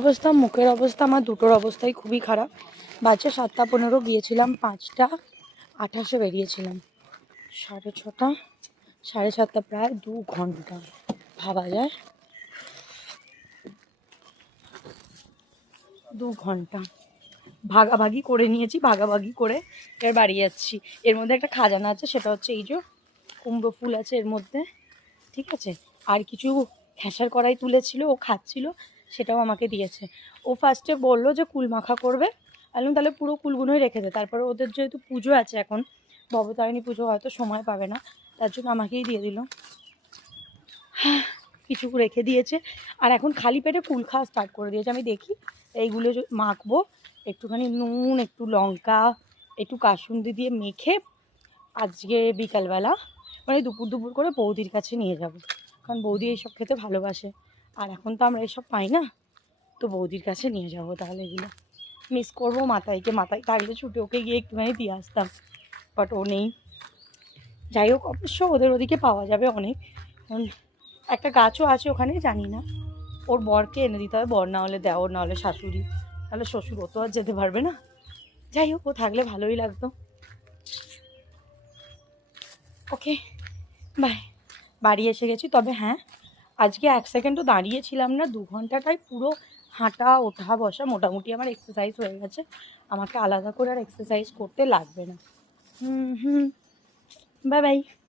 অবস্থা, মুখের অবস্থা আমার দুটোর অবস্থাই খুবই খারাপ। বাজে 7:15, গিয়েছিলাম 5টা 28-এ বেরিয়েছিলাম। 6:30 7:30, প্রায় 2 ঘন্টা। ভাবা যায়, 2 ঘন্টা ভাগাভাগি করে নিয়েছি, ভাগাভাগি করে এবার বাড়ি যাচ্ছি। এর মধ্যে একটা খাজানা আছে, সেটা হচ্ছে এই যে কুমড়ো ফুল আছে এর মধ্যে, ঠিক আছে। আর কিছু খেসার কড়াই তুলেছিল, ও খাচ্ছিল, সেটাও আমাকে দিয়েছে। ও ফার্স্টে বললো যে কুল মাখা করবে, বললাম তাহলে পুরো কুলগুলোই রেখে দে। তারপরে ওদের যেহেতু পুজো আছে এখন, ভবতারিণী পুজো, হয়তো সময় পাবে না, তার জন্য আমাকেই দিয়ে দিল। হ্যাঁ, কিছু রেখে দিয়েছে। আর এখন খালি পেটে কুল খাওয়া স্টার্ট করে দিয়েছে। আমি দেখি এইগুলো মাখবো, একটুখানি নুন, একটু লঙ্কা, একটু কাসুন্দি দিয়ে মেখে আজকে বিকালবেলা, মানে দুপুর দুপুর করে বৌদির কাছে নিয়ে যাব। কারণ বৌদি এইসব খেতে ভালোবাসে, আর এখন তো আমরা এইসব পাই না, তো বৌদির কাছে নিয়ে যাব। তাহলে এগুলো মিস করবো মাথায়কে, মাথায় থাকলে ছুটে ওকে গিয়ে একটুখানি দিয়ে আসতাম, বাট ও নেই। যাই হোক, অবশ্য ওদের ওদিকে পাওয়া যাবে অনেক, একটা গাছও আছে ওখানে, জানি না। ওর বরকে এনে দিতে হবে, বর না হলে দেওর, না হলে শাশুড়ি, তাহলে শ্বশুর, ও তো আর যেতে পারবে না। যাই হোক, ও থাকলে ভালোই লাগতো। ওকে, বাই। বাড়ি এসে গেছি। তবে হ্যাঁ, আজকে 1 সেকেন্ডও দাঁড়িয়েছিলাম না, 2 ঘন্টাটাই পুরো হাঁটা ওঠা বসা, মোটামুটি আমার এক্সারসাইজ হয়ে গেছে। আমাকে আলাদা করে আর এক্সারসাইজ করতে লাগবে না। হুম হুম, বাই বাই।